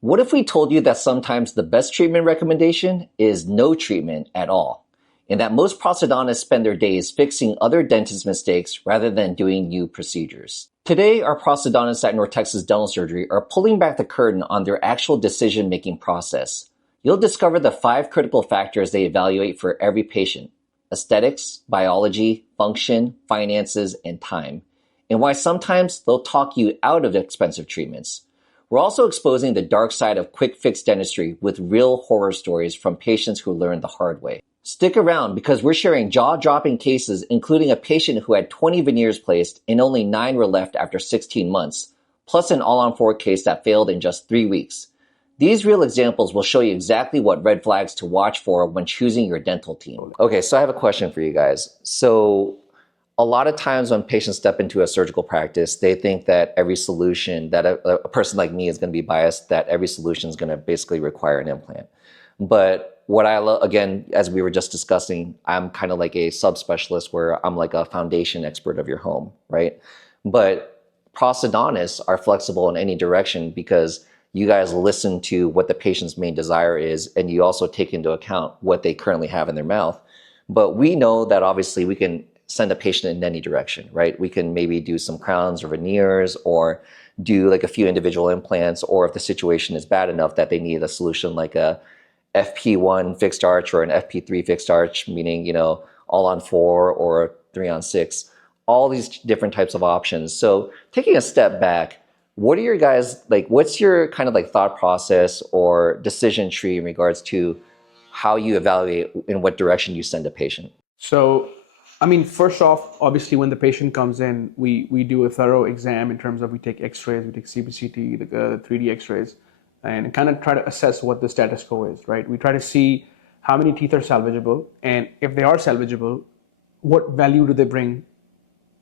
What if we told you that sometimes the best treatment recommendation is no treatment at all, and that most prosthodontists spend their days fixing other dentists' mistakes rather than doing new procedures? Today, our prosthodontists at North Texas Dental Surgery are pulling back the curtain on their actual decision-making process. You'll discover the 5 critical factors they evaluate for every patient: aesthetics, biology, function, finances, and time, and why sometimes they'll talk you out of expensive treatments. We're also exposing the dark side of quick fix dentistry with real horror stories from patients who learned the hard way. Stick around because we're sharing jaw-dropping cases, including a patient who had 20 veneers placed and only 9 were left after 16 months, plus an all-on-4 case that failed in just 3 weeks. These real examples will show you exactly what red flags to watch for when choosing your dental team. Okay, so I have a question for you guys. So a lot of times when patients step into a surgical practice, they think that every solution, that a person like me is going to be biased, that every solution is going to basically require an implant. But what I love, again, as we were just discussing, I'm kind of like a subspecialist where I'm like a foundation expert of your home, right? But prosthodontists are flexible in any direction because you guys listen to what the patient's main desire is, and you also take into account what they currently have in their mouth. But we know that obviously we can send a patient in any direction, right? We can maybe do some crowns or veneers or do like a few individual implants, or if the situation is bad enough that they need a solution like a FP1 fixed arch or an FP3 fixed arch, meaning, all-on-4 or 3-on-6, all these different types of options. So taking a step back, what are your guys, what's your kind of like thought process or decision tree in regards to how you evaluate in what direction you send a patient? So, first off, obviously, when the patient comes in, we do a thorough exam in terms of we take x-rays, we take CBCT, the 3D x-rays, and kind of try to assess what the status quo is, right? We try to see how many teeth are salvageable, and if they are salvageable, what value do they bring,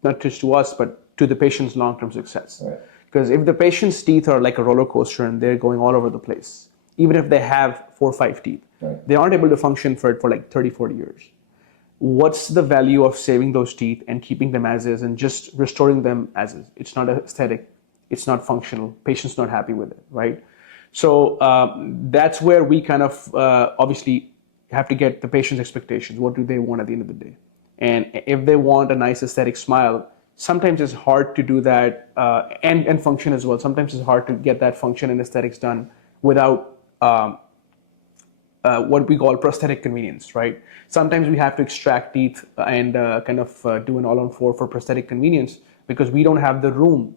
not just to us, but to the patient's long-term success. Right. Because if the patient's teeth are like a roller coaster and they're going all over the place, even if they have 4 or 5 teeth, right, they aren't able to function for like 30, 40 years. What's the value of saving those teeth and keeping them as is and just restoring them as is? It's not aesthetic, it's not functional, patient's not happy with it, right? So that's where we kind of obviously have to get the patient's expectations. What do they want at the end of the day? And if they want a nice aesthetic smile, sometimes it's hard to do that, and function as well. Sometimes it's hard to get that function and aesthetics done without what we call prosthetic convenience, right? Sometimes we have to extract teeth and do an all-on-4 for prosthetic convenience because we don't have the room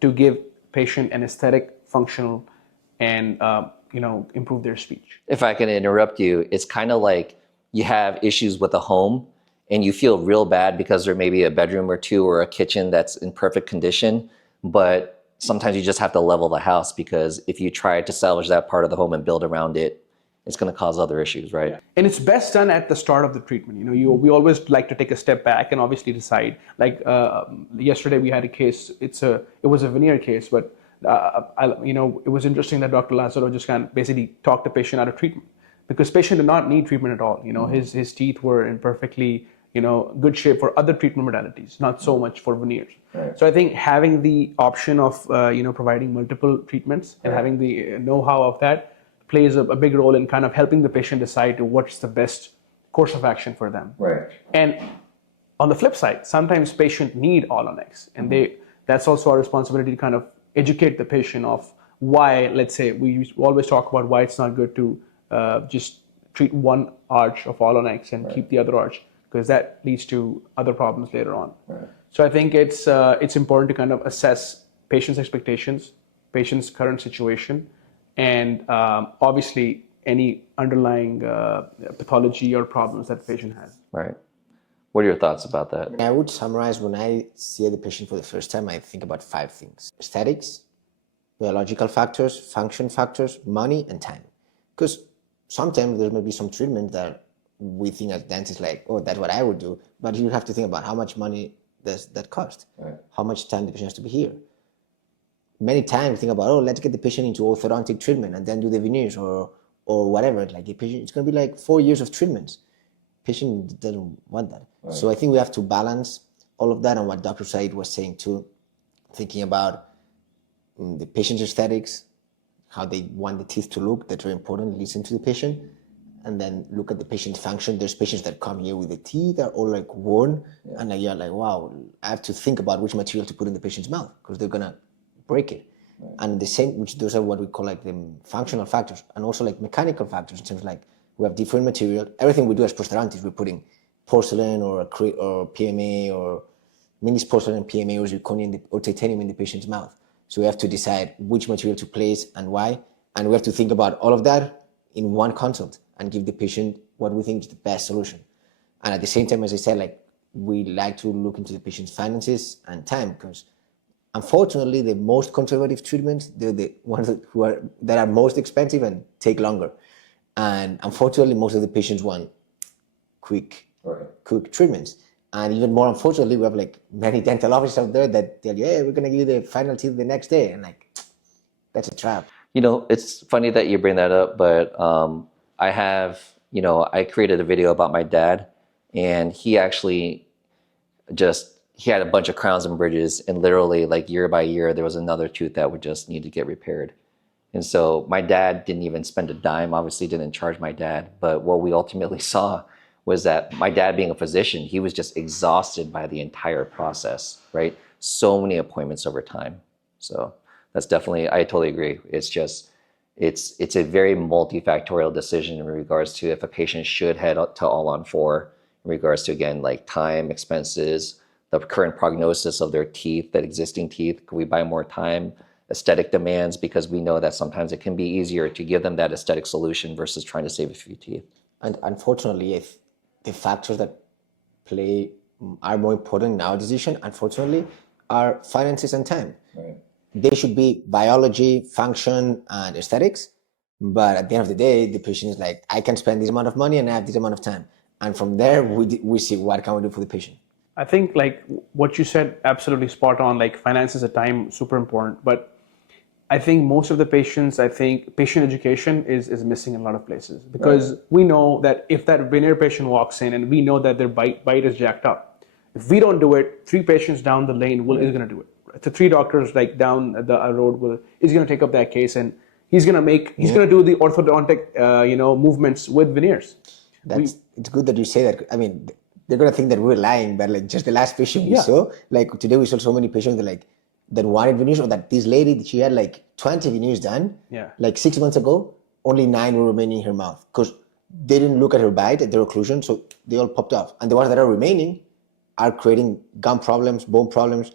to give patient an aesthetic, functional, and improve their speech. If I can interrupt you, it's kind of like you have issues with a home and you feel real bad because there may be a bedroom or two or a kitchen that's in perfect condition, but sometimes you just have to level the house because if you try to salvage that part of the home and build around it, it's going to cause other issues, right? Yeah. And it's best done at the start of the treatment. We always like to take a step back and obviously decide. Like yesterday we had a case. It was a veneer case, but it was interesting that Dr. Lazaro just kind of basically talked the patient out of treatment because patient did not need treatment at all. His teeth were in perfectly good shape for other treatment modalities, not so much for veneers. Right. So I think having the option of providing multiple treatments and having the know-how of that plays a big role in kind of helping the patient decide what's the best course of action for them. Right. And on the flip side, sometimes patients need All-on-X, and that's also our responsibility to kind of educate the patient of why. Let's say we always talk about why it's not good to just treat one arch of All-on-X and keep the other arch, because that leads to other problems later on. Right. So I think it's important to kind of assess patient's expectations, patient's current situation, and obviously any underlying pathology or problems that the patient has. Right. What are your thoughts about that? I would summarize, when I see the patient for the first time, I think about 5 things: aesthetics, biological factors, function factors, money, and time. Because sometimes there may be some treatment that we think as dentists like, oh, that's what I would do. But you have to think about how much money does that cost? Right. How much time the patient has to be here? Many times we think about, oh, let's get the patient into orthodontic treatment and then do the veneers or whatever. Like the patient, it's going to be like 4 years of treatments. Patient doesn't want that. Right. So I think we have to balance all of that, and what Dr. Said was saying too, thinking about the patient's aesthetics, how they want the teeth to look. That's very important. Listen to the patient, and then look at the patient's function. There's patients that come here with the teeth that are all like worn, and like you're like, wow, I have to think about which material to put in the patient's mouth because they're gonna break it. Right. And the same, which those are what we call like the functional factors, and also like mechanical factors in terms of like we have different material. Everything we do as prosthodontists, we're putting porcelain or PMA or mini porcelain PMA or zirconium or titanium in the patient's mouth. So we have to decide which material to place and why, and we have to think about all of that in one consult and give the patient what we think is the best solution. And at the same time, as I said, like we like to look into the patient's finances and time, because unfortunately, the most conservative treatments, they're the ones that are most expensive and take longer. And unfortunately, most of the patients want quick treatments. And even more unfortunately, we have like many dental offices out there that tell you, hey, we're going to give you the final teeth the next day. And like, that's a trap. You know, it's funny that you bring that up, but I created a video about my dad, and he actually he had a bunch of crowns and bridges, and literally like year by year, there was another tooth that would just need to get repaired. And so my dad didn't even spend a dime, obviously didn't charge my dad. But what we ultimately saw was that my dad, being a physician, he was just exhausted by the entire process, right? So many appointments over time. So that's definitely, I totally agree. It's a very multifactorial decision in regards to if a patient should head to All-on-4 in regards to, again, like time, expenses, the current prognosis of their teeth, that existing teeth. Could we buy more time? Aesthetic demands, because we know that sometimes it can be easier to give them that aesthetic solution versus trying to save a few teeth. And unfortunately, if the factors that are more important in our decision, unfortunately, are finances and time. Right. They should be biology, function, and aesthetics. But at the end of the day, the patient is like, I can spend this amount of money and I have this amount of time. And from there, we see what can we do for the patient. I think like what you said, absolutely spot on, like finances and time, super important. But I think most of the patients, patient education is missing in a lot of places, because we know that if that veneer patient walks in and we know that their bite is jacked up, if we don't do it, 3 patients down the lane is going to do it. Right? So 3 doctors like down the road is going to take up that case, and he's going to do the orthodontic movements with veneers. It's good that you say that. I mean, they're going to think that we're lying, but like just the last patient we saw, like today we saw so many patients that wanted veneers, or that this lady, she had like 20 veneers done. Yeah. Like 6 months ago, only 9 were remaining in her mouth because they didn't look at her bite, at their occlusion, so they all popped off. And the ones that are remaining are creating gum problems, bone problems.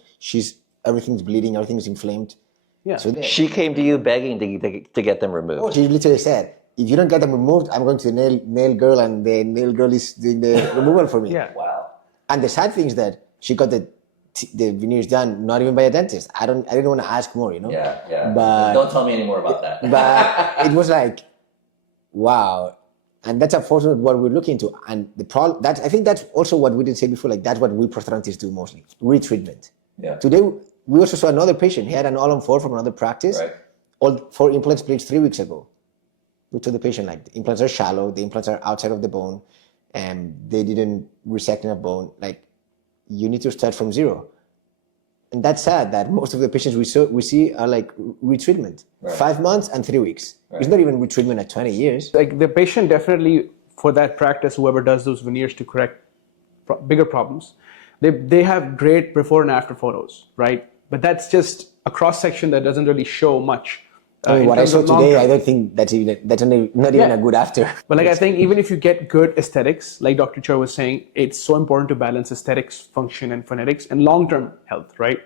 Everything's bleeding, everything's inflamed. Yeah. So she came to you begging to get them removed. Oh, she literally said, if you don't get them removed, I'm going to the nail girl, and the nail girl is doing the removal for me. Yeah. Wow. And the sad thing is that she got the veneers done not even by a dentist. I didn't want to ask more, Yeah. But don't tell me any more about that. But it was like, wow. And that's unfortunately what we're looking into. And the problem, I think that's also what we didn't say before, like that's what we prosthodontists do mostly, retreatment. Yeah. Today, we also saw another patient. He had an All-on-4 from another practice. Right. All 4 implants placed 3 weeks ago. We told the patient, like, the implants are shallow, the implants are outside of the bone, and they didn't resect enough bone. Like, you need to start from zero. And that's sad that most of the patients we see are like retreatment, 5 months and 3 weeks. Right. It's not even retreatment at 20 years. Like the patient definitely, for that practice, whoever does those veneers to correct bigger problems, they have great before and after photos, right? But that's just a cross section that doesn't really show much. What I saw today, I don't think that's not even a good after. But like I think even if you get good aesthetics, like Dr. Cho was saying, it's so important to balance aesthetics, function, and phonetics, and long-term health, right?